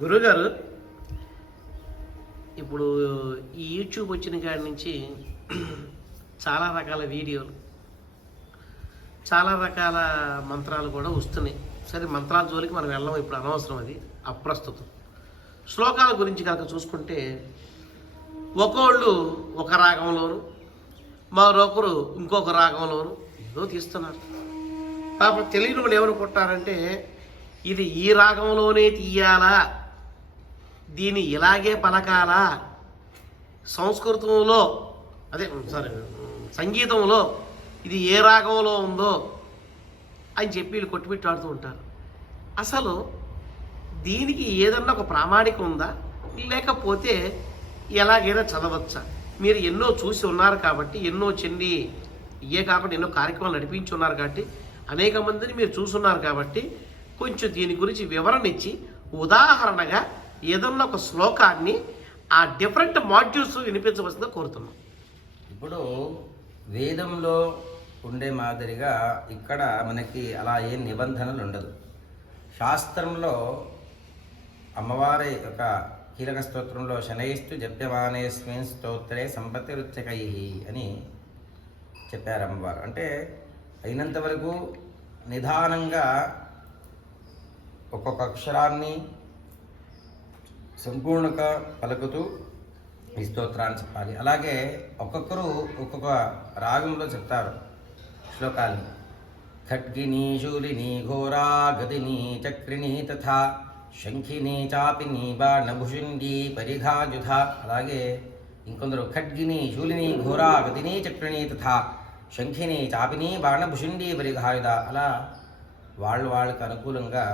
గురుగారు, ఇప్పుడు ఈ యూట్యూబ్ వచ్చిన కాడి నుంచి చాలా రకాల వీడియోలు, చాలా రకాల మంత్రాలు కూడా వస్తున్నాయి. సరే, మంత్రాల జోలికి మనం వెళ్ళం, ఇప్పుడు అనవసరం, అది అప్రస్తుతం. శ్లోకాల గురించి కనుక చూసుకుంటే, ఒకళ్ళు ఒక రాగంలోను, మరొకరు ఇంకొక రాగంలోను ఏదో తీస్తున్నారు. పాప తెలియని వాళ్ళు ఏమనుకుంటారంటే, ఇది ఈ రాగంలోనే తీయాలా, దీన్ని ఇలాగే పలకాలా, సంస్కృతంలో సంగీతంలో ఇది ఏ రాగంలో ఉందో అని చెప్పి వీళ్ళు కొట్టుమిట్టాడుతూ ఉంటారు. అసలు దీనికి ఏదన్నా ఒక ప్రామాణికం ఉందా, లేకపోతే ఎలాగైనా చదవచ్చా? మీరు ఎన్నో చూసి ఉన్నారు కాబట్టి, ఎన్నో చెంది ఇయే కాకుండా ఎన్నో కార్యక్రమాలు నడిపించి ఉన్నారు కాబట్టి, అనేక మందిని మీరు చూసున్నారు కాబట్టి, కొంచెం దీని గురించి వివరణ ఇచ్చి ఉదాహరణగా ఏదన్నా ఒక శ్లోకాన్ని ఆ డిఫరెంట్ మాడ్యూల్స్ వినిపించవలసిందిగా కోరుతున్నాం. ఇప్పుడు వేదంలో ఉండే మాదిరిగా ఇక్కడ మనకి అలా ఏం నిబంధనలు ఉండదు. శాస్త్రంలో అమ్మవారి యొక్క కీలక స్తోత్రంలో శనైస్తు జప్యమానేస్మిన్ స్తోత్రే సంపత్తి రుచ్చకై అని చెప్పారు అమ్మవారు. అంటే అయినంత వరకు నిదానంగా ఒక్కొక్క అక్షరాన్ని సంపూర్ణంగా పలుకుతూ ఈ స్తోత్రాన్ని చెప్పాలి. అలాగే ఒక్కొక్కరు ఒక్కొక్క రాగంలో చెప్తారు శ్లోకాల్ని. ఖడ్గిని శూలిని ఘోరా గదిని చక్రిని తథా శంఖిని చాపిని బాణభుషుండి పరిఘాయుధ. అలాగే ఇంకొందరు ఖడ్గిని శూలిని ఘోరా గదిని చక్రిని తథా శంఖిని చాపిని బాణభుషుండి పరిఘాయుధ. అలా వాళ్ళకి అనుకూలంగా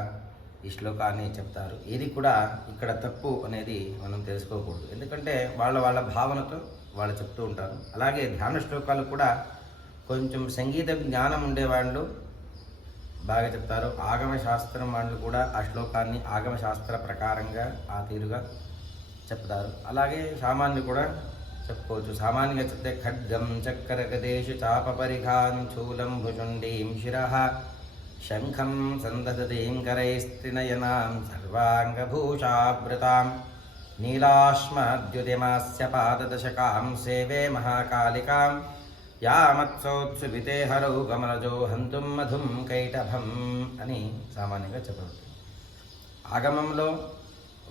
ఈ శ్లోకాన్ని చెప్తారు. ఇది కూడా ఇక్కడ తప్పు అనేది మనం తెలుసుకోకూడదు, ఎందుకంటే వాళ్ళ భావనతో వాళ్ళు చెప్తూ ఉంటారు. అలాగే ధ్యాన శ్లోకాలు కూడా కొంచెం సంగీత జ్ఞానం ఉండేవాళ్ళు బాగా చెప్తారు. ఆగమ శాస్త్రం వాళ్ళు కూడా ఆ శ్లోకాన్ని ఆగమ శాస్త్ర ప్రకారంగా ఆ తీరుగా చెప్తారు. అలాగే సామాన్యులు కూడా చెప్పుకోవచ్చు. సామాన్యంగా చెప్తే ఖడ్గం చక్రగదేశు చాప పరిఘాం శూలం భుజుండీం శిరః శంఖం సందదతీం కరైస్త్రినయనాం సర్వాంగభూషావృతాం నీలాశ్మద్యుతిమాస్య పాదదశకాం సేవే మహాకాళికాం యామత్సోత్సుభితే హరౌ కమలజో హంతుం మధుం కైటభం అని సామాన్యంగా చెప్పవచ్చు. ఆగమంలో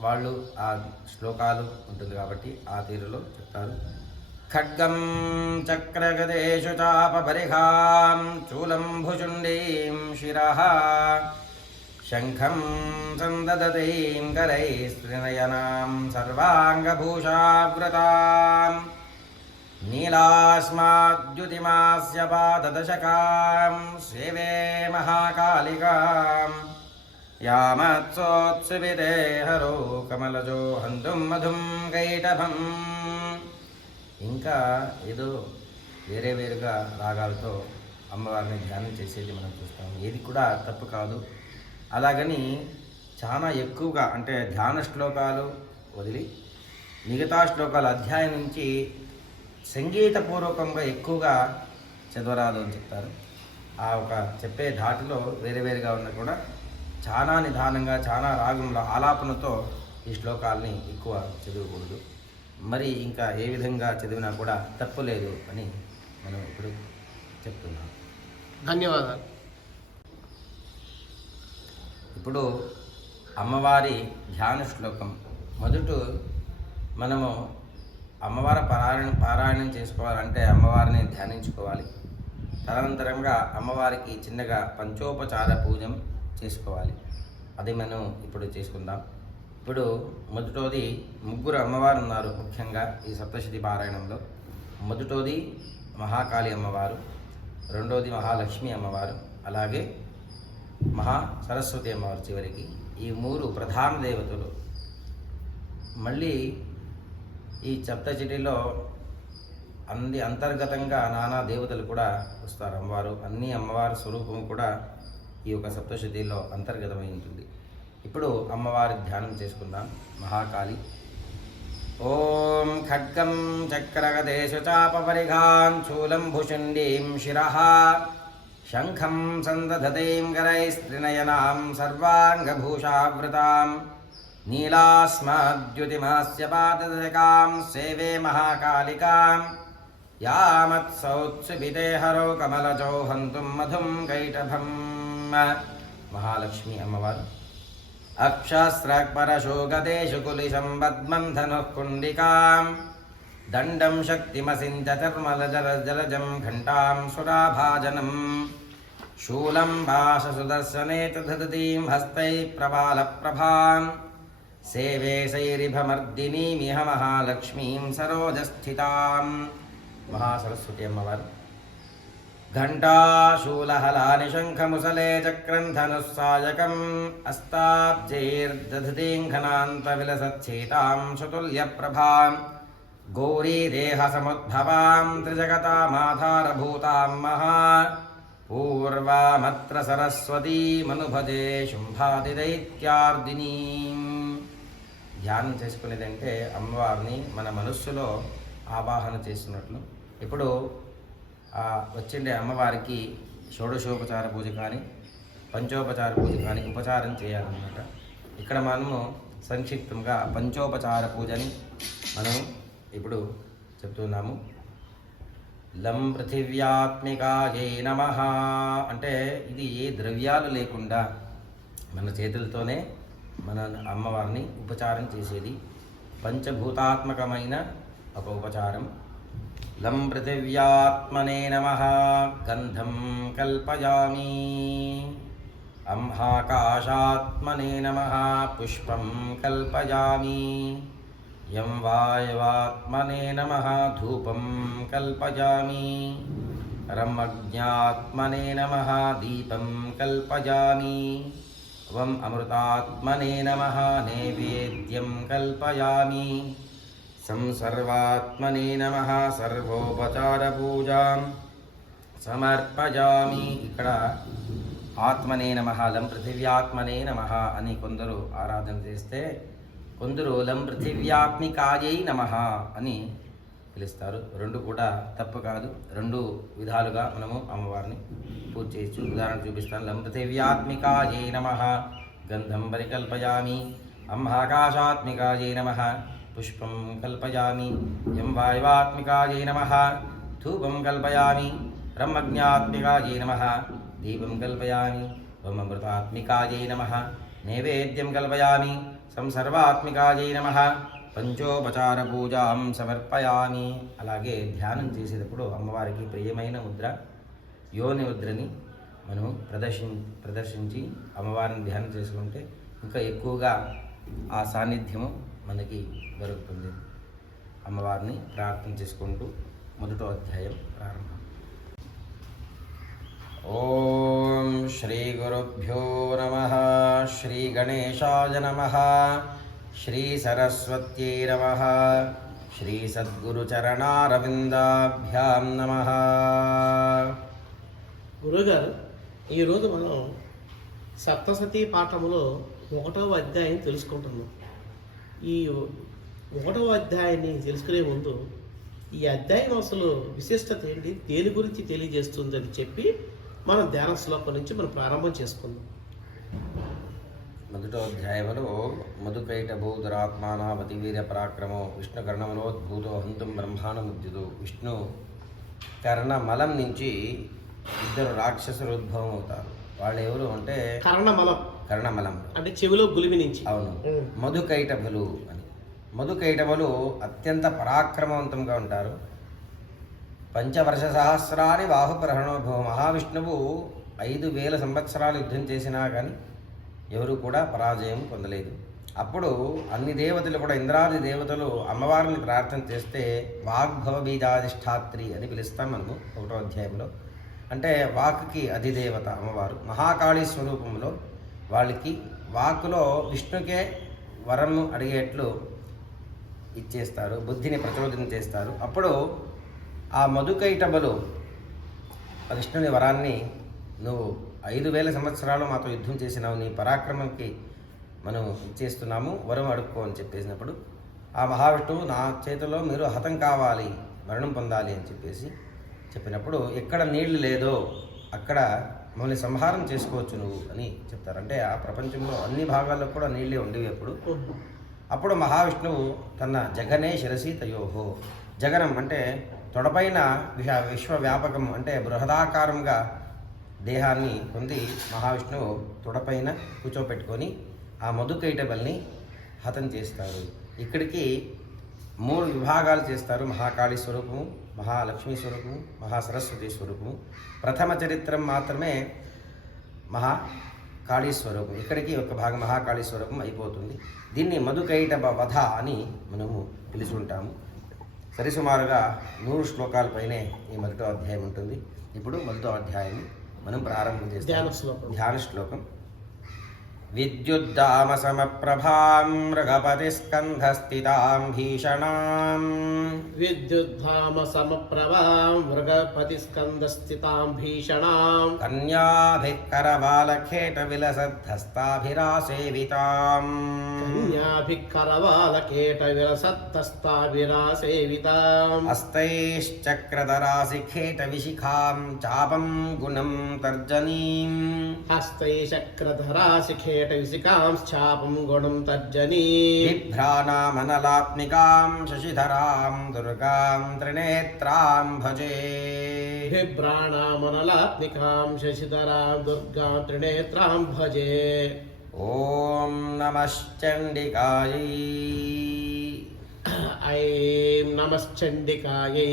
వాళ్ళు ఆ శ్లోకాలు ఉంటుంది కాబట్టి ఆ తీరులో చెప్తారు. ఖడ్గం చక్రగదేషు చాప పరిఘాం చూలం భుజుండీం శిరః శంఖం సందదతీం కరైస్త్రినయనాం సర్వాంగభూషావృతాం నీలాస్మాద్యుతిమాస్య పాదదశకాం సేవే మహాకాళికాం యామత్సోత్సుభితే హరో కమలజో హంతుం మధుం కైటభం. ఇంకా ఏదో వేరుగా రాగాలతో అమ్మవారిని ధ్యానం చేసేది మనం చూస్తాం. ఏది కూడా తప్పు కాదు. అలాగని చాలా ఎక్కువగా అంటే ధ్యాన శ్లోకాలు వదిలి మిగతా శ్లోకాల అధ్యాయం నుంచి సంగీతపూర్వకంగా ఎక్కువగా చదవరాదు అని చెప్తారు. ఆ ఒక చెప్పే ధాటిలో వేరుగా ఉన్నా కూడా చాలా నిదానంగా చాలా రాగంలో ఆలాపనతో ఈ శ్లోకాలని ఎక్కువ చదవకూడదు. మరి ఇంకా ఏ విధంగా చదివినా కూడా తప్పులేదు అని మనం ఇప్పుడు చెప్తున్నాం. ధన్యవాదాలు. ఇప్పుడు అమ్మవారి ధ్యాన శ్లోకం మొదట మనము అమ్మవారి పారాయణం చేసుకోవాలంటే అమ్మవారిని ధ్యానించుకోవాలి. తదనంతరంగా అమ్మవారికి చిన్నగా పంచోపచార పూజం చేసుకోవాలి. అది మనం ఇప్పుడు చేసుకుందాం. ఇప్పుడు మొదటోది ముగ్గురు అమ్మవారు ఉన్నారు ముఖ్యంగా ఈ సప్తశతి పారాయణంలో. మొదటోది మహాకాళి అమ్మవారు, రెండోది మహాలక్ష్మి అమ్మవారు, అలాగే మహా సరస్వతి అమ్మవారు చివరికి. ఈ మూడు ప్రధాన దేవతలు. మళ్ళీ ఈ సప్తశతిలో అంతర్గతంగా నానా దేవతలు కూడా వస్తారు. అమ్మవారు అన్ని అమ్మవారి స్వరూపం కూడా ఈ యొక్క సప్తశతిలో అంతర్గతమై ఉంటుంది. ఇప్పుడు అమ్మవారి ధ్యానం చేసుకుందాం. మహాకాళి. ఓం ఖడ్గం చక్రగదేశు చాప పరిఘాం శూలం భుషుండీం శిరః శంఖం సందధతీం కరైస్త్రినయనాం సర్వాంగభూషావృతాం నీలాస్మాద్యుతిమాస్య పాదదకాం సేవే మహాకాళికాం యామత్సౌత్సుభితే హరో కమలజౌ హంతుం మధుం కైటభం. మహాలక్ష్మి అమ్మవారు అక్షస్రపరశోగదేశు కులిశం పద్మం ధనుః కుండికాం దండం శక్తిమసించ చర్మలజలజం ఘంటాం సురాభాజనం శూలం భాషసుదర్శనే తదతీం హస్తై ప్రబాలప్రభాం సేవే శైరిభమర్దినీమిహ మహాలక్ష్మీం సరోజస్థితాం. మహాసరస్వతి అమ్మవారు ఘంటాశూలహలాని శంఖముసలే చక్రం ధనుస్సాయకం అస్తాబ్జైర్దధతీంఘనాంతవిలసచ్ఛేతాం శతుల్యప్రభాం గౌరీదేహసముద్భవాం త్రిజగతామాధారభూతాం మహా పూర్వామత్ర సరస్వతీమనుభజే శుంభాదిదైత్యార్దినీం. ధ్యానం చేసుకునేదంటే అమ్మవారిని మన మనస్సులో ఆవాహన చేస్తున్నట్లు. ఇప్పుడు వచ్చిండే అమ్మవారికి షోడశోపచార పూజ కానీ పంచోపచార పూజ కానీ ఉపచారం చేయాలన్నమాట. ఇక్కడ మనము సంక్షిప్తంగా పంచోపచార పూజని మనం ఇప్పుడు చెప్తున్నాము. లం పృథివ్యాత్మికాయై నమః అంటే ఇది ఏ ద్రవ్యాలు లేకుండా మన చేతులతోనే మన అమ్మవారిని ఉపచారం చేసేది పంచభూతాత్మకమైన ఒక ఉపచారం. లం పృథివ్యాత్మనే నమః గంధం కల్పయామి. అంహాకాశాత్మనే నమః పుష్పం కల్పయామి. యం వాయవాత్మనే నమః ధూపం కల్పయామి. రమజ్ఞాత్మనే నమః దీపం కల్పయామి. వం అమృతాత్మనే నమః నైవేద్యం కల్పయామి. సంసర్వాత్మనే నమః సర్వోపచారపూజాం సమర్పయామి. ఇక్కడ ఆత్మనే నమః లం పృథివ్యాత్మనే నమః అని కొందరు ఆరాధన చేస్తే, కొందరు లం పృథివ్యాత్మికాయై నమః అని పిలుస్తారు. రెండు కూడా తప్పు కాదు. రెండు విధాలుగా మనము అమ్మవారిని పూజ చేయొచ్చు. ఉదాహరణ చూపిస్తాను. లం పృథివ్యాత్మికాయై నమః గంధం పరికల్పయామి. అంహాకాశాత్మికాయై నమః పుష్పం కల్పయామి. యం వాయువాత్మికాయై నమః ధూపం కల్పయామి. బ్రహ్మజ్ఞాత్మికాయై నమః దీపం కల్పయామి. వం అమృతాత్మికాయై నమః నైవేద్యం కల్పయామి. సంసర్వాత్మికాయై నమః పంచోపచార పూజాం సమర్పయామి. అలాగే ధ్యానం చేసేటప్పుడు అమ్మవారికి ప్రియమైన ముద్ర యోని ముద్రని మనము ప్రదర్శించి అమ్మవారిని ధ్యానం చేసుకుంటే ఇంకా ఎక్కువగా ఆ సాన్నిధ్యము మనకి దొరుకుతుంది. అమ్మవారిని ప్రార్థన చేసుకుంటూ మొదటి అధ్యాయం ప్రారంభం. ఓం శ్రీ గురుభ్యో నమః. శ్రీ గణేశాయ నమః. శ్రీ సరస్వత్యై నమః. శ్రీ సద్గురుచరణారవిందాభ్యాం నమః. గురుగారు, ఈరోజు మనం సప్తసతీ పాఠములో 1వ అధ్యాయం తెలుసుకుంటున్నాం. ఈ 1వ అధ్యాయాన్ని తెలుసుకునే ముందు ఈ అధ్యాయం అసలు విశిష్టత ఏంటి, దేని గురించి తెలియజేస్తుంది అని చెప్పి మనం ధ్యాన శ్లోకం నుంచి మనం ప్రారంభం చేసుకుందాం. మొదటో అధ్యాయంలో మధుకైటభూధరాత్మానావతి వీర్య పరాక్రమో విష్ణు కర్ణమలోద్భూతో హంతుం బ్రహ్మాండముద్యుడు. విష్ణు కర్ణమలం నుంచి 2 రాక్షసులు ఉద్భవం అవుతారు. వాళ్ళు ఎవరు అంటే కర్ణమలం అంటే చెవిలో గులివి నుంచి. అవును. మధుకైటభులు అని. మధుకైటభులు అత్యంత పరాక్రమవంతంగా ఉంటారు. 5 వర్ష సహస్రాన్ని బాహుప్రహణోభవ. మహావిష్ణువు 5000 సంవత్సరాలు యుద్ధం చేసినా కానీ ఎవరు కూడా పరాజయం పొందలేదు. అప్పుడు అన్ని దేవతలు కూడా ఇంద్రాది దేవతలు అమ్మవారిని ప్రార్థన చేస్తే వాగ్భవ బీజాధిష్ఠాత్రి అని పిలుస్తాం మనము 1వ అధ్యాయంలో. అంటే వాక్కి అధిదేవత అమ్మవారు. మహాకాళీ స్వరూపంలో వాళ్ళకి వాక్కులో విష్ణుకే వరం అడిగేట్లు ఇచ్చేస్తారు, బుద్ధిని ప్రచోదనం చేస్తారు. అప్పుడు ఆ మధుకైటభులు విష్ణుని వరాన్ని, నువ్వు 5000 సంవత్సరాలు మాతో యుద్ధం చేసినావు, నీ పరాక్రమంకి మనం ఇచ్చేస్తున్నాము, వరం అడుక్కో అని చెప్పేసినప్పుడు ఆ మహావిష్ణువు నా చేతిలో మీరు హతం కావాలి, మరణం పొందాలి అని చెప్పేసి చెప్పినప్పుడు ఎక్కడ నీళ్లు లేదో అక్కడ మమ్మల్ని సంహారం చేసుకోవచ్చు నువ్వు అని చెప్తారు. అంటే ఆ ప్రపంచంలో అన్ని భాగాల్లో కూడా నీళ్ళే ఉండేవి అప్పుడు మహావిష్ణువు తన జగనే శిరసి తయోహో, జగనం అంటే తొడపైన విశ్వవ్యాపకం అంటే బృహదాకారంగా దేహాన్ని పొంది మహావిష్ణువు తొడపైన కూర్చోపెట్టుకొని ఆ మధుకైటబల్ని హతం చేస్తారు. ఇక్కడికి 3 విభాగాలు చేస్తారు. మహాకాళీ స్వరూపము, మహాలక్ష్మీ స్వరూపము, మహాసరస్వతి స్వరూపము. ప్రథమ చరిత్రం మాత్రమే మహాకాళీ స్వరూపం. ఇక్కడికి ఒక భాగం మహాకాళీ స్వరూపం అయిపోతుంది. దీన్ని మధుకైటబ వధ అని మనము పిలుచుకుంటాము. సరిసుమారుగా 100 శ్లోకాల పైనే ఈ మొదటో అధ్యాయం ఉంటుంది. ఇప్పుడు మొదటో అధ్యాయం మనం ప్రారంభం చేస్తాం. ధ్యాన శ్లోకం. విద్యుద్దామ సమప్రభాం మృగపతిస్కంధస్థితాం భీషణాం, విద్యుద్ధామ సమప్రభాం మృగపతిస్కంధస్థితాం భీషణాం, కన్యాభిః కరవాలఖేట విలసద్ధస్తాభిరాసేవితాం, కన్యాభిః కరవాలకేట విలసద్ధస్తాభిరాసేవితాం, హస్తైశ్చక్రధరాశిఖేట విశిఖాం చాపం గుణం తర్జనీం, హస్తైశ్చక్రధరాశిఖేట విశిఖాంశ్చాపం గుణం తర్జనీం, బిభ్రాణామనలాత్మికాం శశిధరాం దుర్గాం త్రినేత్రాం భజే, బిభ్రాణామనలాత్మికాం శశిధరాం దుర్గాం త్రినేత్రాం భజే. ఓం నమశ్చండికాయై. ఐం నమశ్చండికాయై.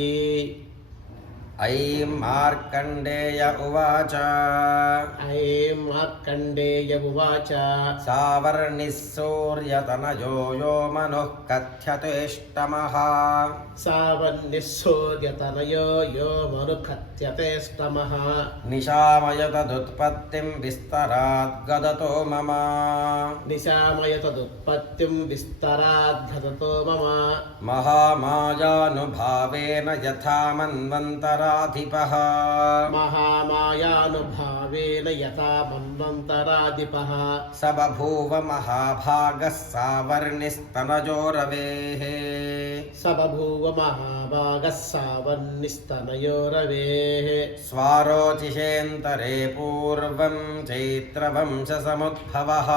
ఐం మార్కండేయ ఉవాచ. ఐం మార్కండేయ ఉవాచ. సావర్ణిः సూర్యతనయో యో మనుః కథ్యతేష్టమః, సావన్నిః సూర్యతనయో యో మనుకథ్యతేష్టమః, నిశామయతదుత్పత్తిం విస్తరాద్గదతో మమ, నిశామయతదుత్పత్తిం విస్తరాద్గదతో మమ, మహామాయానుభావేన యథా మన్వంతరాధిపః, మహామాయానుభావేన యథా మన్వంతరాధిపః, స బభూవ మహాభాగः సావర్ణిస్తనజో రవేః, స బభూవ మహాభాగः సావర్ణిస్తనయో రవేః, స్వారోచిషేంతరే పూర్వం చైత్రవంశసముద్భవः,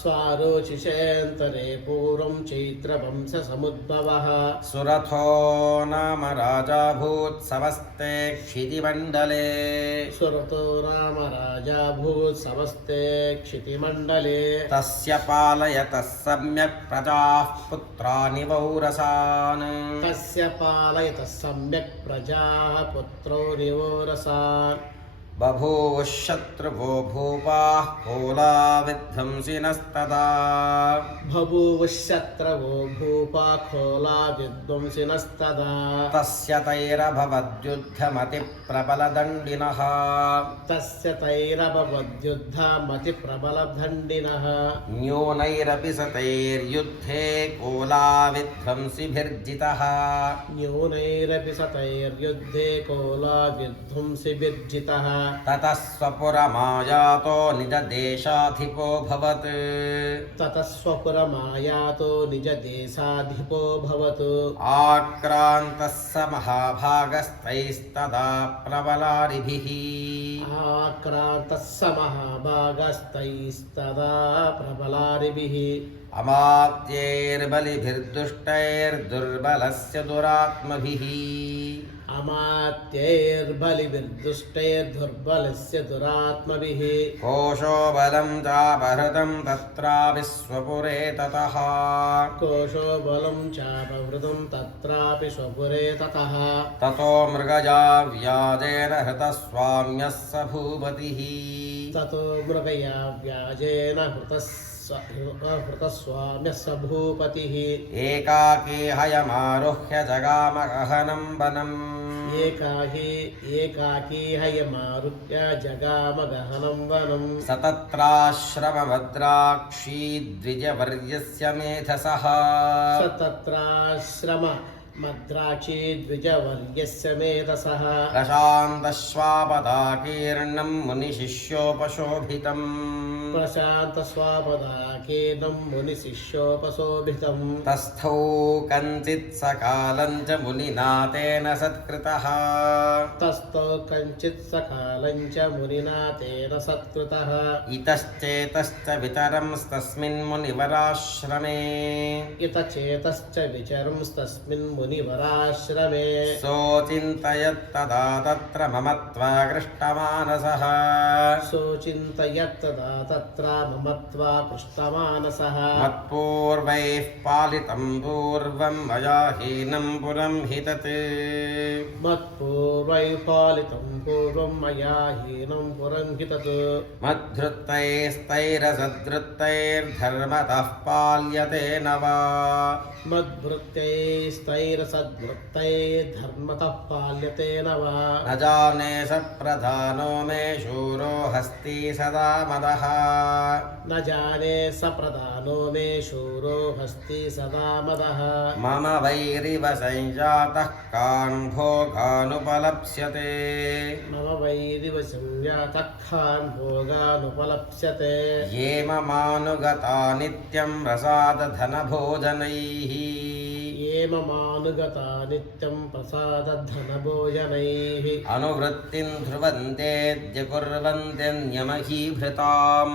స్వారోచిషేంతరే పూర్వం చైత్రవంశసముద్భవः, సురథో నామ రాజాభూత్ సమస్తే క్షితిమండలే, సురతో నామ రాజాభూత్ సమస్తే క్షితిమండలే, తస్య పాలయతః సమ్యక్ ప్రజాః పుత్రాని వౌరసాన్, తస్య పాలయతః సమ్యక్ ప్రజాః పుత్రో నివోరసాన్, బభూవుః శత్రువో భూపాః కోలా విధ్వంసినస్తదా, బభూవుః శత్రవో భూపా ఖోలా విధ్వంసినస్తదా, తస్య తైరభవద్యుద్ధమతి ప్రబలదండినః, తస్య తైరభవద్యుద్ధమతి ప్రబలదండినః, న్యూనైరపి సతైర్యుద్ధే కోలా విధ్వంసిభిర్జితః, న్యూనైరపి సతైర్యుద్ధే కోలా విధ్వంసిభిర్జితః, తతః స్వపురమాయాతో నిజదేశాధిపోऽభవత్, తతః స్వపురమాయాతో నిజదేశాధిపోऽభవత్, ఆక్రాంతः స మహాభాగస్తైస్తదా ప్రబలారిభిః, ఆక్రాంతః స మహాభాగస్తైస్తదా ప్రబలారిభిః, అమాత్యైర్బలిభిర్దుష్టైర్దుర్బలస్య దురాత్మభిః, అమాత్యైర్బలిభిర్దుష్టైర్దుర్బలస్య దురాత్మభిః, కోశో బలం చాపహృతం తత్రాపి స్వపురే తతః, కోశో బలం చాపహృతం తత్రాపి స్వపురే తతః, తతో మృగజా వ్యాజేన హృతస్వామ్యः స భూపతిః, తతో మృగయా వ్యాజేన హృతస్వామ్యः స భూపతిః, ఏకాకీ హయమారుహ్య జగామ గహనం వనం, ఏకాకీ హయమారుహ్య జగామ గహనం వనం, సతత్రాశ్రమభద్రాక్షీ ద్విజవర్యస్య మేధసః, సతత్రాశ్రమ మద్రాక్షీ ద్విజవర్యస్య మేధసః ప్రశాంతశ్వాపదాకీర్ణం మునిశిష్యోపశోభితం ప్రశాంతస్వాపదాకీర్ణం మునిశిష్యోపశోభితం తస్థౌ కంచిత్ సకాలం చ మునినా తేన సత్కృతః తస్థౌ కంచిత్ సకాలం చ మునినా తేన సత్కృతః ఇతశ్చేతశ్చ వితరంస్తస్మిన్ మునివరాశ్రమే ఇత చేతశ్చ విచరంస్తస్మిన్ మునివరాశ్రమే సోచింతయత్తదా తత్ర మమత్వా కృష్టమానసః శోచింతయత్తదా తత్ర మమత్వా పృష్టమానసః మత్పూర్వైః పాలితం పూర్వం మయా హీనం పురం హి తత్ మత్పూర్వైపాలితం పూర్వం మయా హీనం పురం హి తత్ మద్భృత్తైస్తైరసద్భృత్తైర్ధర్మతః పాల్యతే న వా మద్భృత్తైస్తైరసద్భృత్తైర్ధర్మతః పాల్యతే న వా న జానే స ప్రధానో మే శూరో హస్తి సదా మదః న జానే స ప్రధానో మే శూరో హస్తి సదా మదః మమ వైరివ సంజాతః కాన్ భోగానుపలప్స్యతే మమ వైరివశం యాతః ఖాన్ భోగానుపలప్స్యతే ఏ మమానుగతా నిత్యం రసాదధనభోజనైః ఏ మమానుగతా నిత్యం ప్రసాదధనభోజనైః అనువృత్తిం ధ్రువంతేద్య కుర్వంత్యన్యమహీభృతాం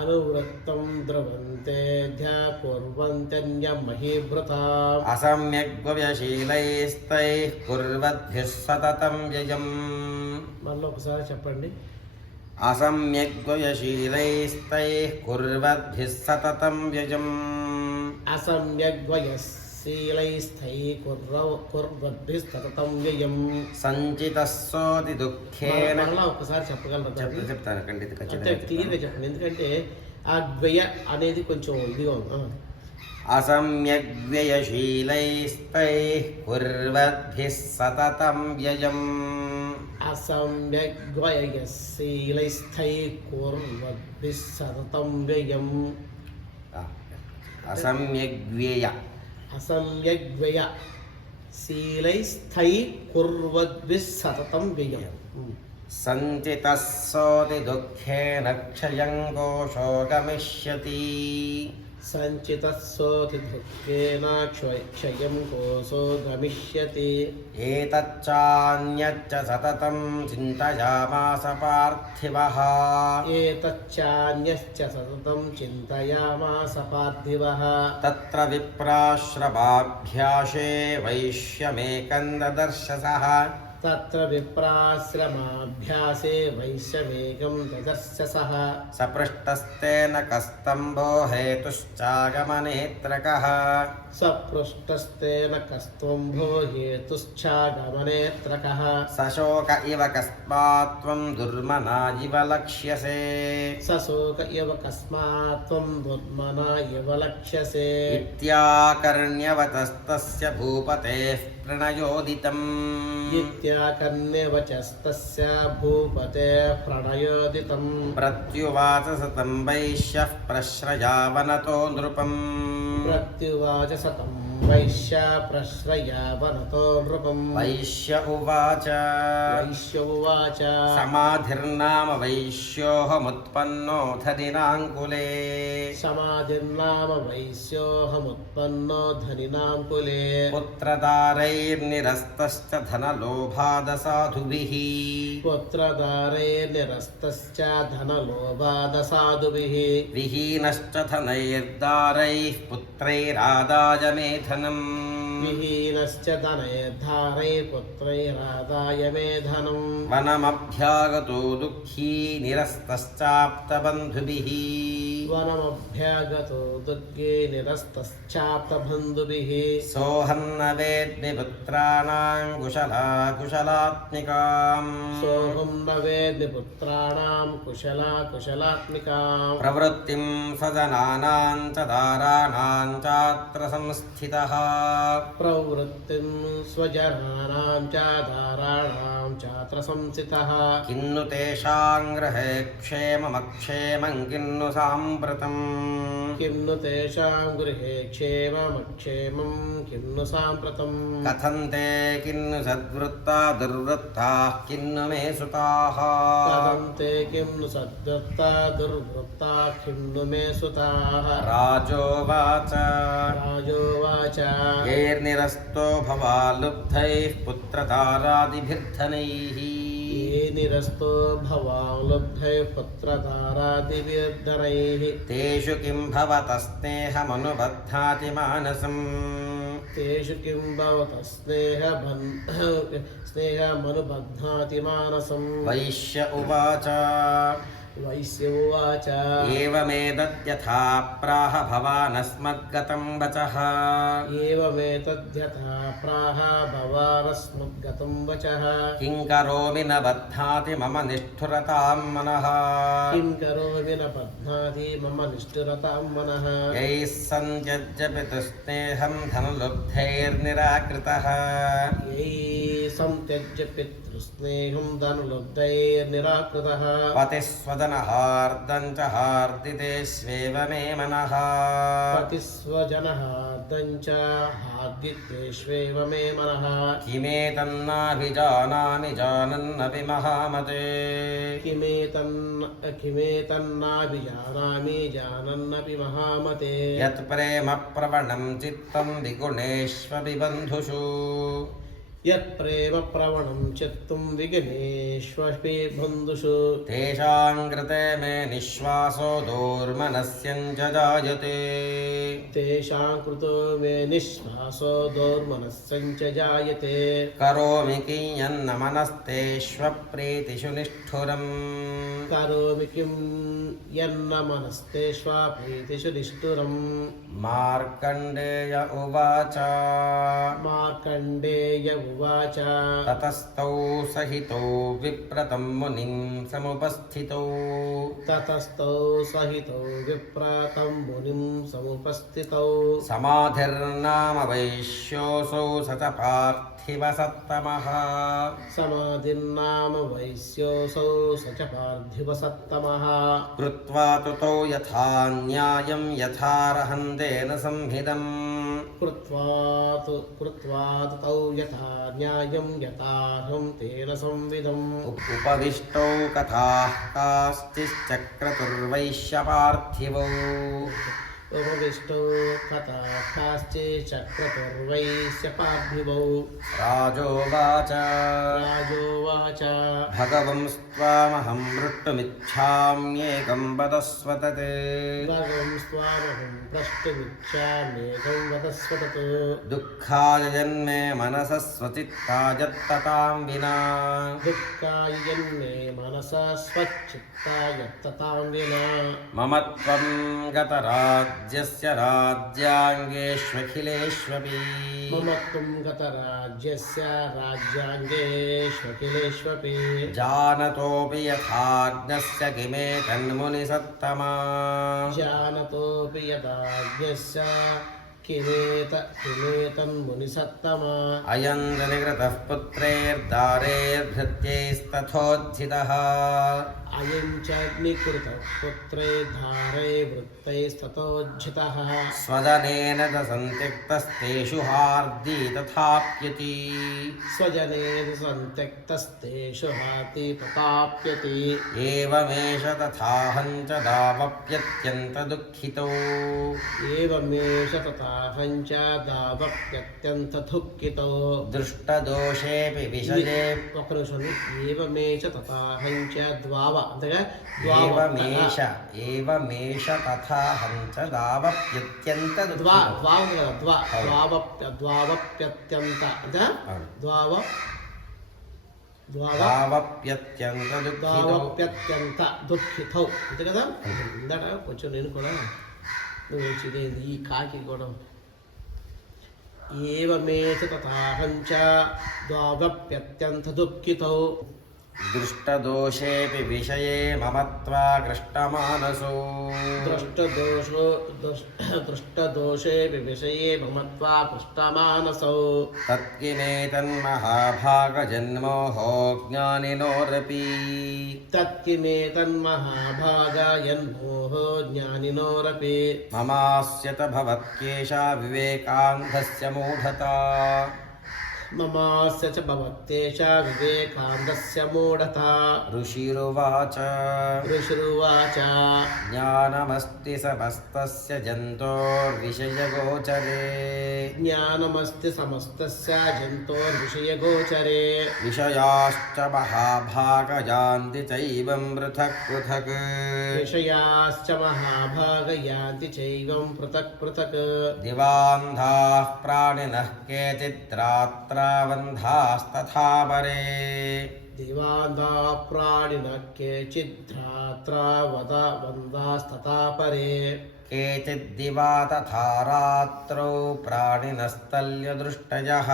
అనువృత్తం ద్రవంతేధ్య కుర్వంత్యన్యమహీభృతాం అసమ్యగ్వ్యశీలైస్తైః కుర్వద్భిः సతతం వ్యయం మళ్ళీ ఒకసారి చెప్పండి. అసమ్యగ్వ్యశీలైస్తైః కుర్వద్భిः సతతం వ్యయం అసమ్యగ్వయశీలైస్థై కుర్వద్భిः సతతం వ్యయం. సంచితः సోతి దుఃఖేన మళ్ళా ఒకసారి చెప్పగలరా? చెప్తాను ఖండిత అంటే ఖచ్చితంగా క్లియర్గా చెప్పండి, ఎందుకంటే ఆ ద్వయ అనేది కొంచెం ఇదిగా ఉంది. అసమ్యగ్వ్యయశీలైస్తైః కుర్వద్భిः సతతం వ్యయం అసమ్యగ్వయశీలైస్థై కుర్వద్భిः సతతం వ్యయం. అసమ్యగ్వ్యయ అసమ్యగ్వ్యయ శీలైస్థై కుర్వద్భిः సతతం వ్యయం. సంచితः సోతి దుఃఖేన క్షయం కోశో గమిష్యతి సంచితः సోతి దుఃఖేన క్షయం కోశో గమిష్యతి. ఏతచ్చాన్యచ్చ సతతం చింతయామాస పార్థివః ఏతచ్చాన్యశ్చ సతతం చింతయామాస పార్థివః. తత్ర విప్రాశ్రమాభ్యాసే వైశ్యమేకం దదర్శసః తత్ర విప్రాశ్రమాభ్యాసే వైశ్యమేకం దదర్శసః. సపృష్టస్తేన కస్తంభో హేతుశ్చాగమనేత్రకః సపృష్టస్తేన కస్త్వంభో హేతుశ్చాగమనేత్రకః. సశోక ఇవ కస్మాత్ త్వం దుర్మనా ఇవ లక్ష్యసే సశోక ఇవ కస్మాత్ త్వం దుర్మనా ఇవ లక్ష్యసే. ఇత్యాకర్ణ్యవతస్తస్య భూపతేః ప్రణయోదితం ఇత్యాకర్ణ్యవచస్తస్య భూపతే ప్రణయోదితం. ప్రత్యువాచ సతం వైశ్యః ప్రశ్రయావనతో నృపం ప్రత్యువాచ సతం వైశ్య ప్రశ్రయావనతో నృపం. వైశ్య ఉవాచ వైశ్య ఉవాచ సమాధిర్నామ వైశ్యోహముత్పన్నోऽథ దినాంకులే సమాధిర్నామ వైశ్యోహముత్పన్నో ధనినాం కులే. పుత్రదారైర్నిరస్తశ్చ ధనలోభాదసాధుభిః పుత్రదారైర్నిరస్తశ్చ ధనలోభాదసాధుభిః. విహీనశ్చ ధనైర్దారైః పుత్రైరాదాయ మేధనం విహీనశ్చ ధనైర్ధారైర్పుత్రైరాదాయ మేధనం. వనమభ్యాగతో దుఃఖీ నిరస్తశ్చాప్తబంధుభిః వనమభ్యాగతో దుర్గే నిరస్తశ్చాప్తబంధుభిః. సోహన్న వేద్మి పుత్రాణాం కుశలాత్మికాం సోహం న వేద్మి పుత్రాణాం కుశలాత్మికాం. ప్రవృత్తిం సజనానాం చ దారాణాం చాత్ర సంస్థితః ప్రవృత్తిం స్వజనానాం చ దారాణాం చాత్ర సంస్థితః కిన్ను తేషాం గృహే క్షేమమక్షేమం కిన్ను సాంప్రతం కిన్ను తేషాం గృహే క్షేమమక్షేమం కిన్ను సాంప్రతం కథం తే కిన్ను సద్వృత్తా దుర్వృత్తా కిన్ను మే సుతాః కథం తే కిన్ను సద్వృత్తా దుర్వృత్తా కిన్ను మే సుతాః రాజోవాచ రాజోవాచ ఏర్నిరస్తో భవా లుబ్ధైః పుత్రధారాదిభిర్ధనైః ఏ నిరస్తో భవాం లబ్ధై పుత్రధారాదిభిర్ధనైః తేషు కిం భవత స్నేహమనుబధ్నాతి మానసం తేషు కిం భవత స్నేహమనుబధ్నాతి మానసం వైశ్య ఉవాచ వైశ్య ఉవాచ ఏవమేతద్యథా ప్రాహ భవానస్మద్గతం వచః ఏవమేతద్యథా ప్రాహ భవానస్మద్గతం వచః కిం కరోమి న బధ్నాతి మమ నిష్ఠురతాం మనః కిం కరోమి న బధ్నాతి మమ నిష్ఠురతాం మనః యైః సంత్యజ్య పితృస్నేహం ధనులుబ్ధైర్నిరాకృతః యై సంత్యజ్య పితృస్నేహం ధనులుబ్ధైర్నిరాకృతః పతిస్వదనహార్దం చ హార్దితేష్వేవ మే మనః పతిస్వజనహార్దం చ హార్దితేష్వేవ మే మనః కిమేతన్నాభిజానామి జానన్నపి మహామతే కిమేతన్నాభిజానామి జానన్నపి మహామతే యత్ప్రేమ ప్రవణం చిత్తం విగుణేష్వపి బంధుషు యత్ప్రేమ ప్రవణం చిత్తం విఘ్నేష్వపి బంధుషు తేషాం కృతే మే నిశ్వాసో దౌర్మనస్యం చ జాయతే తేషాం కృతో మే నిశ్వాసో దౌర్మనస్సం చ జాయతే కరోమి కియన్న మనస్తేష్వప్రీతిషు నిష్ఠురం కరోమి కిం యన్న మనస్తేష్వా ప్రీతిషు నిష్ఠురం మార్కండేయ ఉవాచ మార్కండేయ ఉవాచ తతస్థౌ సహితో విప్రతం మునిం సముపస్థితౌ తతస్థౌ సహితో విప్రాతం మునిం సముపస్థితౌ సమాధిర్నామ వైశ్యోసౌ స చ పార్థివ సత్తమః సమాధిర్నామ వైశ్యోసౌ స చ పార్థివ సత్తమః కృత్వా తుతౌ యథా న్యాయం యథార్హందేన సంహితం కృత్వా తౌ యథా న్యాయం యథార్హం తేన సంవిదం ఉపవిష్టౌ కథాః కాశ్చిశ్చక్రతుర్వైశ్యపార్థివౌ ఉపవిష్టౌ కథా కాశ్చిశ్చక్రతుర్వైశ్య పార్థివౌ రాజోవాచ రాజోవాచ భగవంస్త్వామహం మృట్టుమిచ్ఛామ్యేకం వదస్వ తత్ భగవం స్వామహం ప్రష్టుమిచ్ఛామ్యేకం వదస్వ తత్ దుఃఖాయ జన్మే మనస స్వచిత్తాయత్తతాం వినా దుఃఖాయ జన్మే మనసా స్వచ్చిత్తాయ తతాం వినా మమ త్వం గతరాజ్యస్య రాజ్యాంగేష్వఖిలేష్వపి మమ త్వం గతరాజ్యస్య రాజ్యాంగేష్వఖిలేష్వపి జానతోపి యథాజ్ఞస్య కిమే తన్మునిసత్తమా జానతోపి యదాజ్ఞస్య కిమేతన్మునిసత్తమా అయం జనికృతః పుత్రైర్దారైర్భృత్యైస్తథోజ్జితः అయం చ నికృత పుత్రే ధారే వృత్తైస్తతోజ్జితః స్వజనేన చ సంత్యక్తస్తేషు హార్ది తథాప్యతి స్వజనేన సంత్యక్తస్తేషు హాతి తథాప్యతి ఏవమేష తథాహం చ దావప్యత్యంత దుఃఖితో ఏవమేష తథాహం చ దావప్యత్యంత దుఃఖితో దృష్టదోషేపి విషయే ఒక్క నిమిషం ఏవమేష తథాహం చ ద్వావ అంతగా ఏవమేష తథాహం చ దావప్యత్యంత ద్వా దుఃఖితో ద్వా ఉంది కదా ద్వావప్యత్యంత అంటే దావప్యత్యంత దుఃఖితో ద్వావప్యత్యంత దుఃఖితౌ అంతే కదా ఇందట కొంచెం నేను కూడా నువ్వు వచ్చింది ఈ కాకి కూడా ఏవమేష తథాహం చ ద్వావప్యత్యంత దుఃఖితౌ दृष्टदोषेऽपि विषये ममत्वाकृष्टमानसो दृष्टदोषे विषये ममत्वा पृष्टमानसौ तत्किमेतन्महाभागजन्मोहो ज्ञानिनोरपि तत्किमेतन्महाभागायन्मोहो ज्ञानिनोरपि ममास्यत भवत्येषा विवेकान्धस्य मूढता ममास्य च भवत्येषा विवेकान्धस्य मूढता ऋषिरुवाच ऋषिरुवाच ज्ञानमस्ति समस्तस्य जन्तोर्विषयगोचरे ज्ञानमस्ति समस्तस्य जन्तोर्विषयगोचरे विषयाश्च महाभागयान्ति चैवं पृथक् पृथक् विषयाश्च महाभागयान्ति चैवं पृथक् पृथक् दिवान्धाः प्राणिनः केचिद्रात्रावन्धास्तथा परे दिवान्धा प्राणिनः केचिद्रात्रा वन्दास्तथा परे केचिद्दिवा तथा रात्रौ प्राणिनस्तल्यदृष्टयः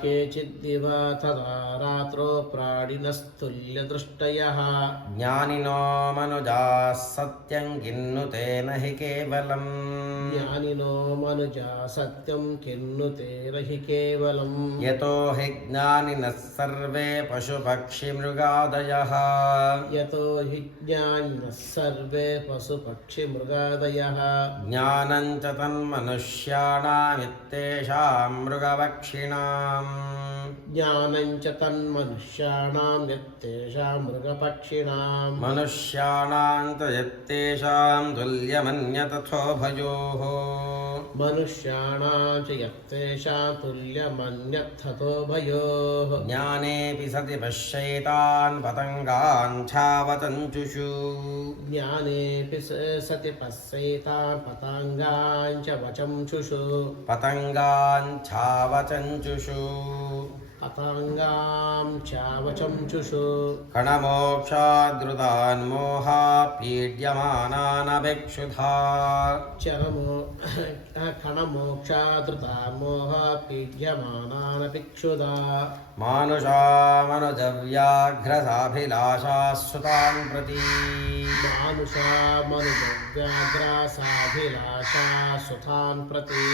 केचिद्दिवा तथा रात्रो प्राणिनस्तुल्यदृष्टयः ज्ञानिनो मनुजाः सत्यं किन्नु तेन हि केवलम् ज्ञानिनो मनुजा सत्यं किन्नु तेन हि केवलम् यतो हि ज्ञानिनः सर्वे पशुपक्षिमृगादयः यतो हि ज्ञानिनः सर्वे पशुपक्षिमृगादयः ज्ञानं च तन्मनुष्याणामित्येषां मृगपक्षिणाम् ज्ञानं च तन्मनुष्याणां यत्तेषां मृगपक्षिणां मनुष्याणां च यत्तेषां तुल्यमन्यतथोभयोः मनुष्याणां च यत्तेषां तुल्यमन्यत्थतोभयोः ज्ञानेऽपि सति पश्यैतान् पतङ्गान् छावतञ्चुषु ज्ञानेऽपि सति पश्यैतान् पतङ्गान् च वचंचुषु पतङ्गान् छावचञ्चुषु पतङ्गां च वचंचुषु कणमोक्षाद्रुतान् मोहा पीड्यमानानभिक्षुधा चरमो खणमोक्षादृता मोहा पीड्यमानानभिक्षुधा मानुषामनुजव्याघ्रसाभिलाषाः सुतान् प्रति मानुषा मनुजव्याघ्रासाभिलाषा सुतान् प्रति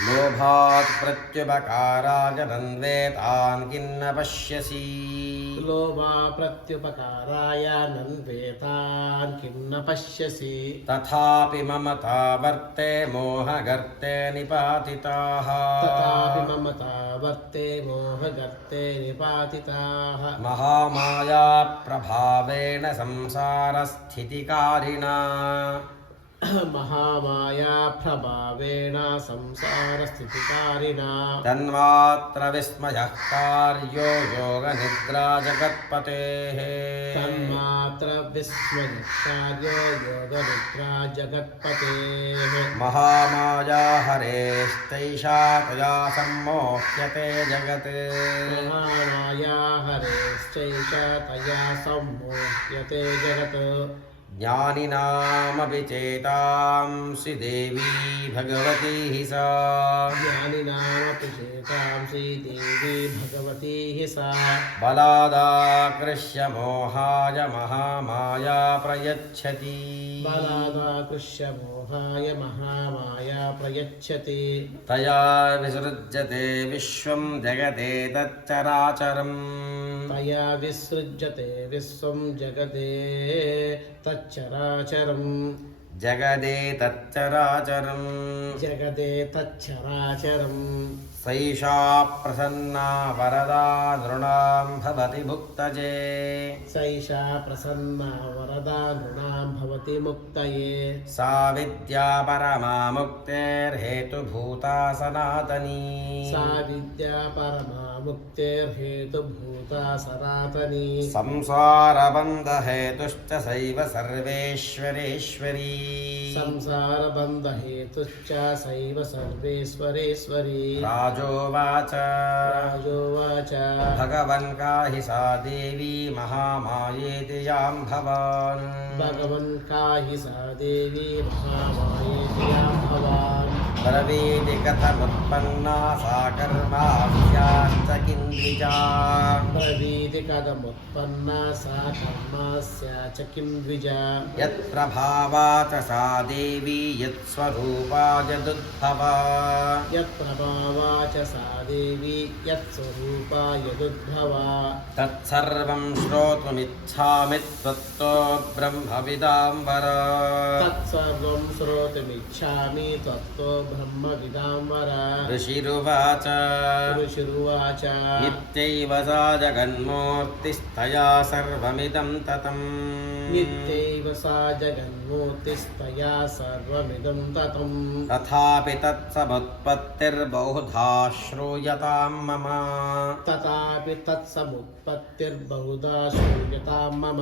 लोभात् प्रत्युपकाराय नन्वेतान् किन्न पश्यसि लोभा प्रत्युपकाराय नन्वेतान् किं न पश्यसि तथापि ममता वर्ते मोहगर्ते निपातिताः तथापि ममता वर्ते मोहगर्ते निपातिताः महामाया प्रभावेण संसारस्थितिकारिणा महामाया प्रभावेण संसारस्थितिकारिणा तन्मात्र विस्मयः कार्यो योगनिद्रा जगत्पतेः तन्मात्र विस्मयकार्यो योगनिद्रा जगत्पतेः महामाया हरेस्तैषा तया सम्मोह्यते जगत् महामाया हरेश्चैषा तया सम्मोह्यते जगत् ज्ञानिनामपि चेतांसि देवी भगवती हि सा ज्ञानिनामपि चेतांसि देवी भगवती हि सा बलादाकृष्य मोहाय महामाया प्रयच्छति बलादाकृष्य मोहाय महामाया प्रयच्छति तया विसृज्यते विश्वं जगते तच्चराचरम् तया विसृज्यते विश्वं जगते तच्चराचरम् जगदे तच्चराचरम् जगते तच्चराचरम् सैषा प्रसन्ना वरदा नृणां भवति भुक्तजे सैषा प्रसन्ना वरदा नृणां भवति मुक्तये सा विद्या परमा मुक्तेर्हेतुभूता सनातनी सा विद्या परमा मुक्तेर्हेतुभूता सनातनी संसारबन्धहेतुश्च सैव सर्वेश्वरेश्वरी संसारबन्धहेतुश्च सैव सर्वेश्वरेश्वरी राजोवाच राजोवाच भगवन् काहि सा देवी महामायेति यां भवान् भगवन् काहि सा देवी महामायेति यां भवान् ब्रवीति कथमुत्पन्ना सा कर्मास्याच्च किन्द्विजा ब्रवीति कथमुत्पन्ना सा कर्मास्या च किं द्विजा यत्प्रभावा च सा देवी यत्स्वरूपा यदुद्भवा यत्प्रभावा च सा देवी यत्स्वरूपा यदुद्भवा तत्सर्वं श्रोतुमिच्छामि त्वत्तो ब्रह्मविदाम्बर तत्सर्वं श्रोतुमिच्छामि त्वत्तो ब्रह्मविदाम्बर ऋषिरुवाच ऋषिरुवाच नित्यैव सा जगन्मूर्तिस्तया सर्वमिदं ततम् नित्यैव सा जगन्मूर्तिस्तया सर्वमिदं ततम् तथापि तत्समुत्पत्तिर्बहुधा श्रूयतां मम तथापि तत्समुत्पत्तिर्बहुधा श्रूयतां मम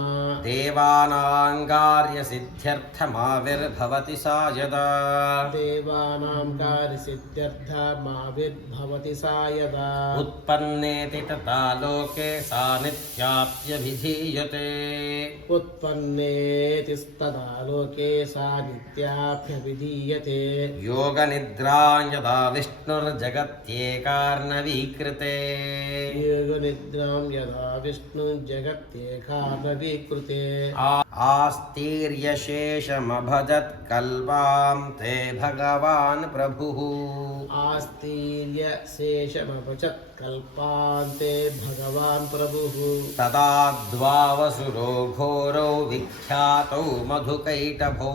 देवानां कार्यसिद्ध्यर्थमाविर्भवति सा यदा देवानां कार्यसिद्ध्यर्थमाविर्भवति सा यदा उत्पन्नेति तथा लोके सा नित्याप्यभिधीयते उत्पन्नेतिस्तदा लोके सा नित्याभ्यभिधीयते योगनिद्रां यदा विष्णुर्जगत्येकार्णवीकृते योगनिद्रां यदा विष्णुजगत्येकार्णवीकृते आस्तीर्यशेषमभजत् कल्पां ते भगवान् प्रभुः आस्तीर्य शेषमभजत् कल्पान्ते भगवान् प्रभुः तदा द्वावसुरो घोरौ विख्यातौ मधुकैटभौ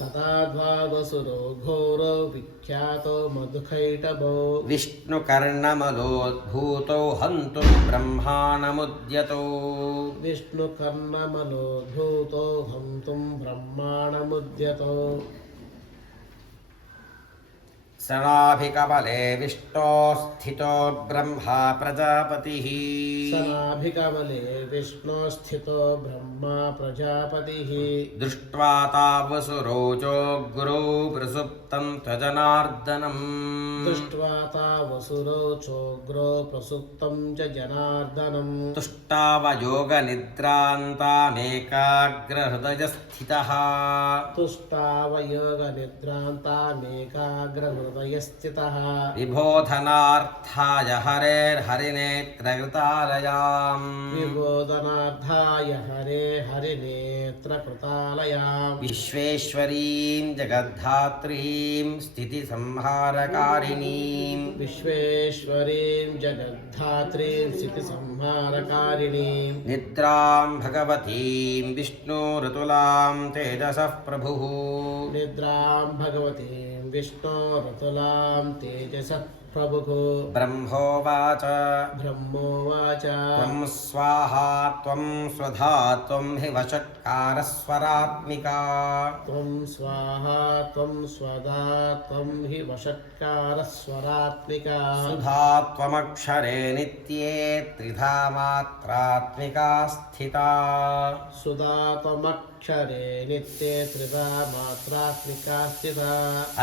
तथा द्वावसुरो घोरो विख्यातो मधुकैटभो विष्णुकर्णमलोद्भूतौ हन्तुं ब्रह्माणमुद्यतौ विष्णुकर्णमनोभूतो हन्तुं ब्रह्माणमुद्यतो सनाभिकमले विष्णो स्थितो ब्रह्मा प्रजापतिः सनाभिकमले विष्णो स्थितो ब्रह्मा प्रजापतिः दृष्ट्वा तावसुरोजोग्रो प्रसुप्तं त्वजनार्दनम् दृष्ट्वा तावसुरो चोग्रो प्रसुप्तं च जनार्दनम् तुष्टावयोगनिद्रान्तामेकाग्रहृदयस्थितः तुष्टावयोगनिद्रान्तामेकाग्रहृदयस्थितः विबोधनार्थाय हरेर्हरिनेत्रकृतालयाम् विबोधनार्थाय हरे हरिनेत्रकृतालयाम् विश्वेश्वरीं जगद्धात्रीं स्थितिसंहारकारिणीं विश्वेश्वरीं जगद्धात्रीं स्थितिसंहारकारिणीं निद्रां भगवतीं विष्णुरतुलां तेजसः प्रभुः निद्रां भगवतीं विष्णोरतुलां तेजसः प्रभुः ब्रह्मोवाच ब्रह्मोवाच त्वं स्वाहा त्वं स्वधा त्वं हि वषट्कारस्वरात्मिका त्वं स्वाहा त्वं स्वदा त्वं हि वषट्कारस्वरात्मिका सुधा त्वमक्षरे नित्ये त्रिधा मात्रात्मिका स्थिता सुधा त्वमक्षरे नित्ये त्रिधा मात्रात्मिका स्थिता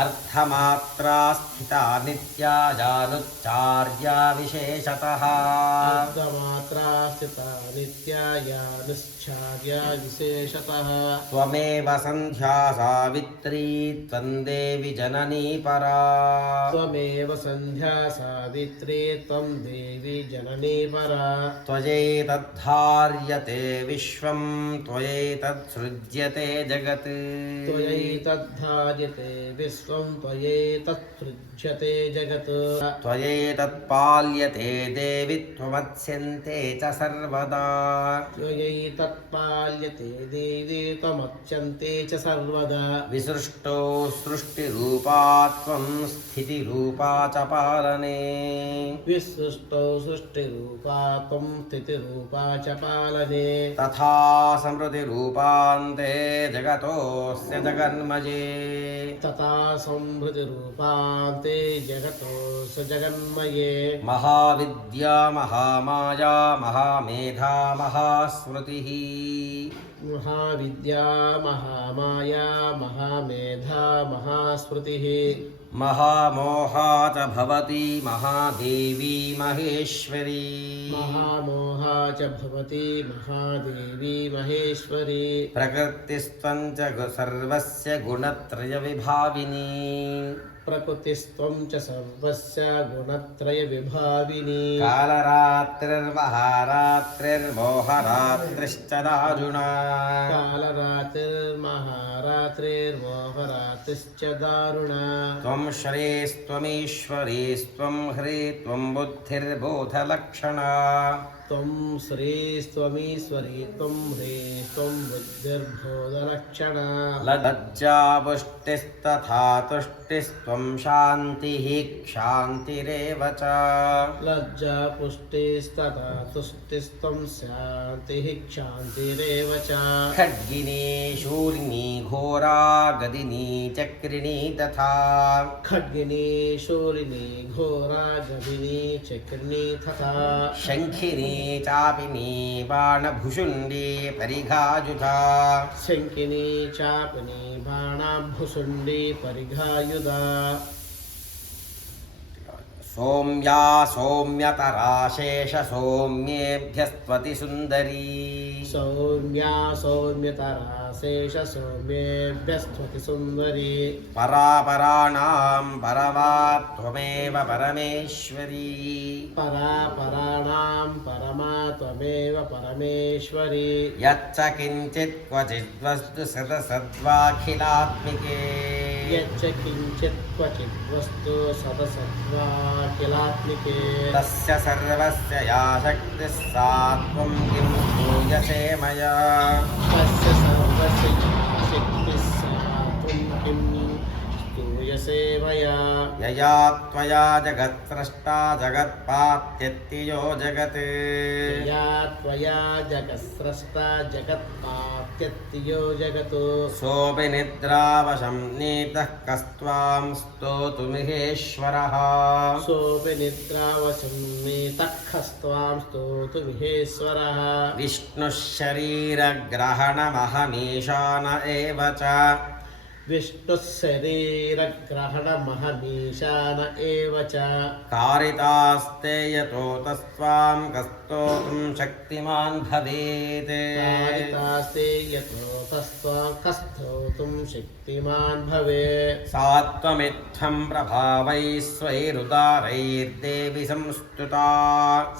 अर्थमात्रा स्थिता नित्या जानुच्चार्या विशेषतः अर्धमात्रा स्थिता नित्यायानुश्चार्या विशेषतः त्वमेव सन्ध्या सावित्री त्वं देवि जननी परा त्वमेव सन्ध्या सावित्री त्वं देवी जननी परा त्वयैतद्धार्यते विश्वं त्वयैतत्सृज्यते जगत् त्वयैतद्धार्यते विश्वं त्वयैतत्सृज्यते जगत् त्वयैतत्पाल्यते देवि त्वमत्स्यन्ते च सर्वदा त्वयैतत्पाल्यते देवी त्वमच्यन्ते च सर्वदा विसृष्टो सृष्टिरूपा त्वं स्थितिरूपा च पालने विसृष्टौ सृष्टिरूपा त्वं स्थितिरूपा च पालने तथा समृद्धिरूपान्ते जगतोऽस्य जगन्मये तथा संहृतिरूपान्ते जगतो स जगन्मये महाविद्या महामाया महामेधा महास्मृतिः महाविद्या महामाया महामेधा महास्मृतिः महामोहा च भवति महादेवी महेश्वरी महामोहा च भवति महादेवी महेश्वरी प्रकृतिस्त्वं च सर्वस्य गुणत्रयविभाविनी प्रकृतिस्त्वं च सर्वस्य गुणत्रयविभाविनी कालरात्रिर्महारात्रिर्मोहरात्रिश्च दारुणा कालरात्रिर्महारात्रिर्मोहरात्रिश्च दारुणा त्वं श्रेस्त्वमीश्वरीस्त्वं ह्रीस्त्वं बुद्धिर्बोधलक्षणा त्वं श्रीस्त्वमीश्वरी त्वं ह्रीस्त्वं बुद्धिर्बोधलक्षणा लज्जा पुष्टिस्तथा तुष्टिस्त्वं शान्तिः क्षान्तिरेव च लज्जा पुष्टिस्तथा तुष्टिस्त्वं शान्तिः क्षान्तिरेव च खड्गिनी शूलिनी घोरा गदिनी चक्रिणी तथा खड्गिनी शूलिनी घोरा गदिनी चक्रिणी तथा शङ्खिनी चापिनी बाणभुषुण्डी परिघायुधा शङ्किनी चापिनी बाणाभुषुण्डी परिघायुधा सौम्या सौम्यतराशेष सौम्येभ्यस्त्वति सुन्दरी सौम्या सौम्यतरा शेष सौम्येभ्यस्त्वति सुन्दरी परापराणां परमा त्वमेव परमेश्वरी परापराणां परमा त्वमेव परमेश्वरी यच्च किञ्चित् क्वचिद्वस्तु सदसद्वाखिलात्मिके यच्च किञ्चित् क्वचित् वस्तु सदसद्वाखिलात्मिके तस्य सर्वस्य या शक्तिः सा त्वं किं भूयसे मया तस्य सर्वस्य शक्तिः सा त्वं किं स्तूयसे मया यया त्वया जगत्स्रष्टा जगत्पात्यत्तियो जगत् या त्वया जगत्स्रष्टा जगत्पात्यत्तियो जगतो सोऽपि निद्रावशं नीतः कस्त्वां स्तोतुमिहेश्वरः सोऽपि निद्रावशं नीतःस्त्वां स्तोतुमिहेश्वरः विष्णुः शरीरग्रहणमहमीशान एव च विष्णुः शरीरग्रहणमहमीशान एव च कारितास्ते यतो तस्त्वां कस्तोतुं शक्तिमान् भवेत् कारितास्ते यतो तस्त्वां कस्तोतुं शक्तिमान् भवेत् सा त्वमित्थं प्रभावैः स्वैरुदारैर्देवि संस्तुता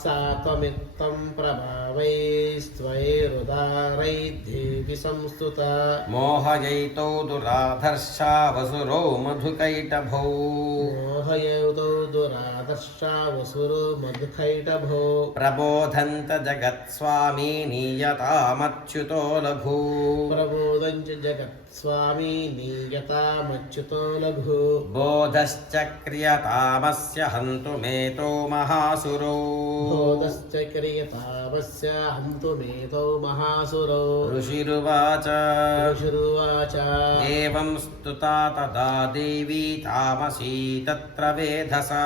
सा त्वमित्थं प्रभावैस्त्वैरुदारैर्देवि संस्तुता मोहयैतौ दुराधर्षा वसुरो मधुकैटभौ मोहयौतो दुरादर्शा वसुरो मधुकैटभो प्रबोधन्त जगत्स्वामी नीयतामच्युतो लघु प्रबोधं च जगत्स्वामी नीयतामच्युतो लघु बोधश्च क्रियतामस्य हन्तुमेतो महासुरो बोधश्च क्रियतामस्य हन्तुमेतो महासुरो ऋषिरुवाच ऋषिरुवाच एवं स्तुता तदा देवी तामसी तत्र वेधसा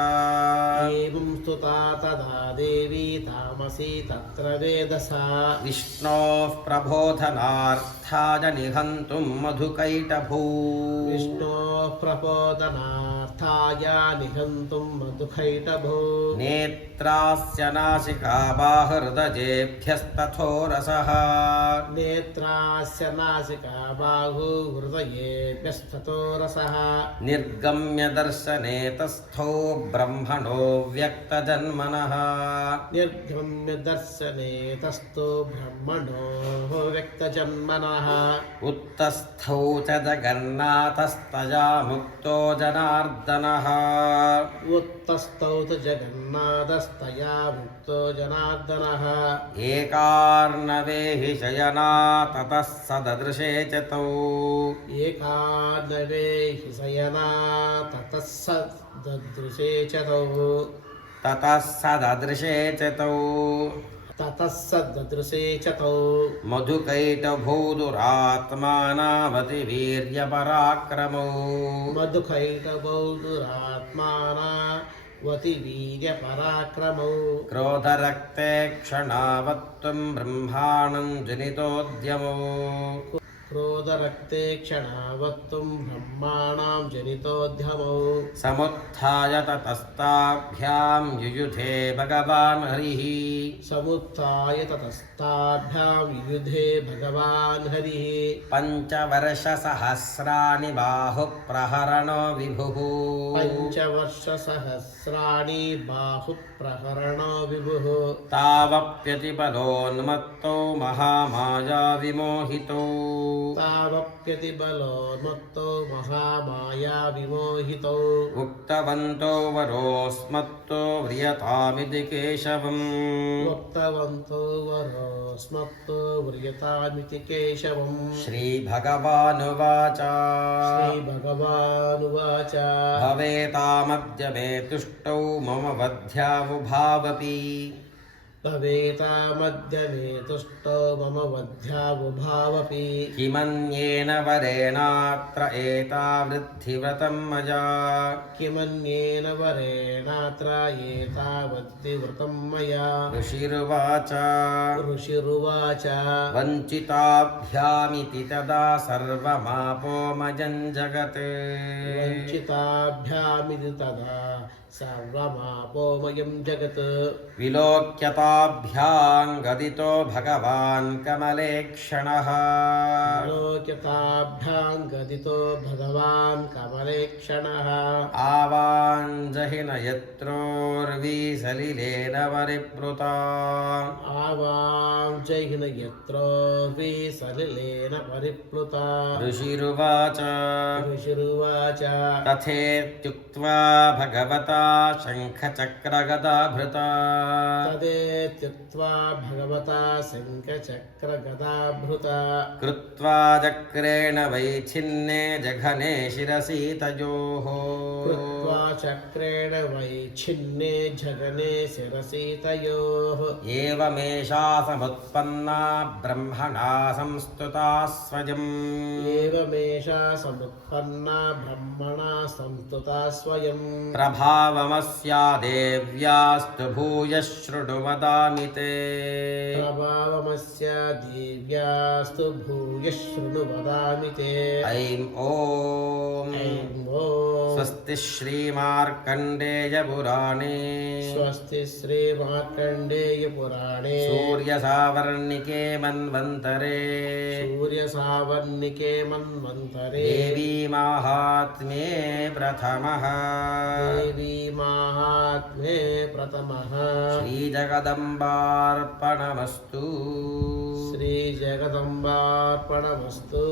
एवं स्तुता तदा देवी तामसी तत्र वेदसा विष्णोः प्रबोधनार्थाय निहन्तुं मधुकैटभू विष्णोः प्रबोधनार्थाय निहन्तुं मधुकैटभो नेत्रास्य नासिका बाहृदजेभ्यस्तथो रसः नेत्रास्य नासिका बाहु हृदयेभ्यस्ततो रसः निर्गम्य दर्शने तस्थौ ब्रह्मणो व्यक्तजन्मनः निर्गम्य दर्शने तस्थो ब्रह्मणो व्यक्तजन्मनः उत्तस्थौ च जगन्नाथस्तया मुक्तो जनार्दनः उत्तस्थौ तु जगन्नाथस्तया मुक्तो जनार्दनः एकार्णवे हि शयना ततः सददृशे च तौ एकार्णवे हि शयना ततः सदृशे च तौ ततः सददृशे च तौ ततः सदृशे च तौ मधुकैटभौ दुरात्मानावतिवीर्यपराक्रमौ मधुकैटभौ दुरात्मानावति वीर्यपराक्रमौ क्रोधरक्ते क्षणावत्त्वं ब्रह्माणं जनितोद्यमौ क्रोधरक्ते क्षणावत्तुं ब्रह्माणां जनितोद्यमौ समुत्थाय ततस्ताभ्यां युयुधे भगवान् हरिः समुत्थाय ततस्ताभ्यां युयुधे भगवान् हरिः पञ्चवर्षसहस्राणि बाहुप्रहरणो विभुः पञ्चवर्षसहस्राणि बाहुप्रहरणो विभुः तावप्यतिबलोन्मत्तो महामाया विमोहितो तावप्यतिबलोन्मत्तो महामाया विमोहितो उक्तवन्तो वरोऽस्मत्तो व्रियतामिति केशवम् वक्तवन्तो वरोऽस्मत्तो व्रियतामिति केशवम् श्रीभगवानुवाच श्रीभगवानुवाच भवेतामद्य मे तुष्टौ मम वध्यावुभावपि भवेतामद्य मे तुष्टो मम वध्यावुभावपि किमन्येन वरेणात्र एतावृद्धिव्रतं मया किमन्येन वरेणात्र एतावद्विवृतं मया ऋषिरुवाच ऋषिरुवाच वञ्चिताभ्यामिति तदा सर्वमापोमयं जगत् वञ्चिताभ्यामिति तदा सर्वमापोमयं जगत् विलोक्यताभ्यां गदितो भगवान् कमलेक्षणः लोक्यताभ्यां गदितो भगवान् कमलेक्षणः आवाञ्जहिन यत्रोर्विसलिलेन परिप्लुता आवां जहिन यत्रो विसलिलेन परिप्लुता ऋषिरुवाच ऋषिरुवाच तथेत्युक्त्वा भगवता शङ्खचक्रगदाभृता तदेत्युक्त्वा भगवता शङ्खचक्रगदाभृता कृत्वा चक्रेण वैच्छिन्ने जघने शिरसि तयोः कृत्वा चक्रेण वैच्छिन्ने जगने शिरसि तयोः एवमेषा समुत्पन्ना ब्रह्मणा संस्तुता स्वयम् एवमेषा समुत्पन्ना ब्रह्मणा संस्तुता स्वयं प्रभावमस्या देव्यास्तु भूयः शृणु वदामि ते प्रभावमस्य देव्यास्तु भूयः शृणु वदामि ते ऐं ॐ ऐं ॐ स्वस्ति श्रीमार्कण्डेयपुराणे स्वस्ति श्रीमार्कण्डेयपुराणे सूर्यसावर्णिके मन्वन्तरे सूर्यसावर्णिके मन्वन्तरे देवी माहात्म्ये प्रथमः देवी माहात्म्ये प्रथमः श्रीजगदम्बार्पणमस्तु श्रीजगदम्बार्पणमस्तु।